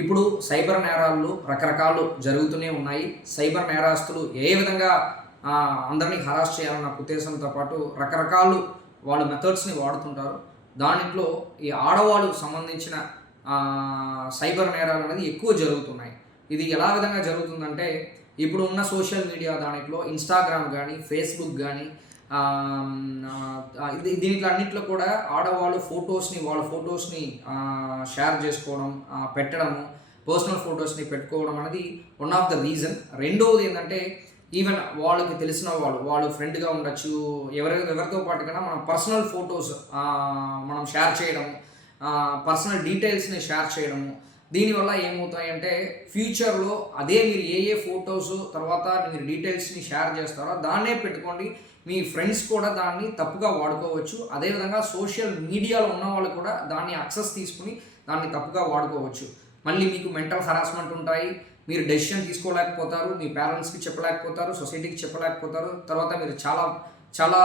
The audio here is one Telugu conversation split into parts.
ఇప్పుడు సైబర్ నేరాలు రకరకాలు జరుగుతూనే ఉన్నాయి. సైబర్ నేరస్తులు ఏ విధంగా అందరినీ హరాస్ చేయాలన్న ఉద్దేశంతో పాటు రకరకాలు వాళ్ళు మెథడ్స్‌ని వాడుతుంటారు. దాంట్లో ఈ ఆడవాళ్ళకు సంబంధించిన సైబర్ నేరాలనేది ఎక్కువ జరుగుతున్నాయి. ఇది ఎలా విధంగా జరుగుతుందంటే, ఇప్పుడు ఉన్న సోషల్ మీడియా దాంట్లో ఇన్‌స్టాగ్రామ్ గానీ, ఫేస్‌బుక్ గానీ దీంట్లో అన్నిట్లో కూడా ఆడవాళ్ళు వాళ్ళ ఫోటోస్‌ని షేర్ చేసుకోవడం, పెట్టడము, పర్సనల్ ఫోటోస్‌ని పెట్టుకోవడం అనేది వన్ ఆఫ్ ద రీజన్. రెండోది ఏంటంటే, ఈవెన్ వాళ్ళకి తెలిసిన వాళ్ళు ఫ్రెండ్‌గా ఉండొచ్చు, ఎవరితో పాటు కన్నా మన పర్సనల్ ఫోటోస్ మనం షేర్ చేయడము, పర్సనల్ డీటెయిల్స్‌ని షేర్ చేయడము. దీనివల్ల ఏమవుతాయంటే, ఫ్యూచర్‌లో అదే మీరు ఏ ఫోటోస్ తర్వాత మీరు డీటెయిల్స్‌ని షేర్ చేస్తారో దాన్నే పెట్టుకోండి. మీ ఫ్రెండ్స్ కూడా దాన్ని తప్పుగా వాడుకోవచ్చు. అదేవిధంగా సోషల్ మీడియాలో ఉన్న వాళ్ళు కూడా దాన్ని యాక్సెస్ తీసుకుని దాన్ని తప్పుగా వాడుకోవచ్చు. మళ్ళీ మీకు మెంటల్ హరాస్మెంట్ ఉంటాయి. మీరు డెసిషన్ తీసుకోలేకపోతారు. మీ పేరెంట్స్‌కి చెప్పలేకపోతారు. సొసైటీకి చెప్పలేకపోతారు. తర్వాత మీరు చాలా చాలా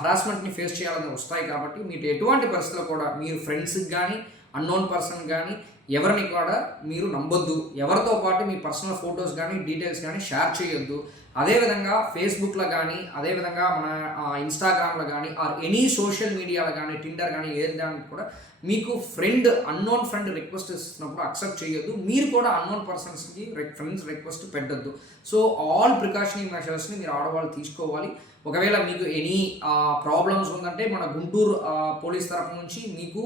హరాస్మెంట్‌ని ఫేస్ చేయాలని వస్తాయి. కాబట్టి మీరు ఎటువంటి పరిస్థితుల్లో కూడా మీరు ఫ్రెండ్స్‌కి కానీ, అన్నోన్ పర్సన్ కానీ ఎవరిని కూడా మీరు నమ్మొద్దు. ఎవరితో పాటు మీ పర్సనల్ ఫోటోస్ కానీ, డీటెయిల్స్ కానీ షేర్ చేయొద్దు. అదేవిధంగా ఫేస్‌బుక్‌లో కానీ, అదేవిధంగా మన ఇన్‌స్టాగ్రామ్‌లో కానీ ఆర్ ఎనీ సోషల్ మీడియాలో కానీ, టిండర్ కానీ ఏది దానికి కూడా మీకు అన్నోన్ ఫ్రెండ్ రిక్వెస్ట్ ఇస్తున్నప్పుడు యాక్సెప్ట్ చేయొద్దు. మీరు కూడా అన్నోన్ పర్సన్స్‌కి ఫ్రెండ్స్ రిక్వెస్ట్ పెట్టొద్దు. సో ఆల్ ప్రికాషనరీ మెషర్స్‌ని మీరు ఆడవాళ్ళు తీసుకోవాలి. ఒకవేళ మీకు ఎనీ ప్రాబ్లమ్స్ ఉందంటే మన గుంటూరు పోలీస్ తరపు నుంచి మీకు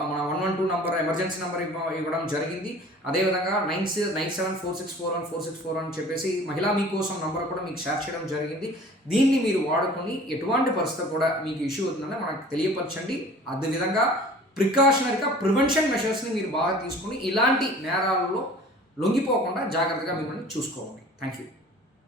మన 112 నంబర్ ఎమర్జెన్సీ నంబర్ ఇవ్వడం జరిగింది. అదేవిధంగా 9746414641 అని చెప్పేసి మహిళా మీకోసం నంబర్ కూడా మీకు షేర్ చేయడం జరిగింది. దీన్ని మీరు వాడుకొని ఎటువంటి పరిస్థితి కూడా మీకు ఇష్యూ అవుతుందని మనకు తెలియపరచండి. అదేవిధంగా ప్రివెన్షన్ మెషర్స్ని మీరు బాగా తీసుకొని ఇలాంటి నేరాలలో లొంగిపోకుండా జాగ్రత్తగా మిమ్మల్ని చూసుకోవాలి. Thank you.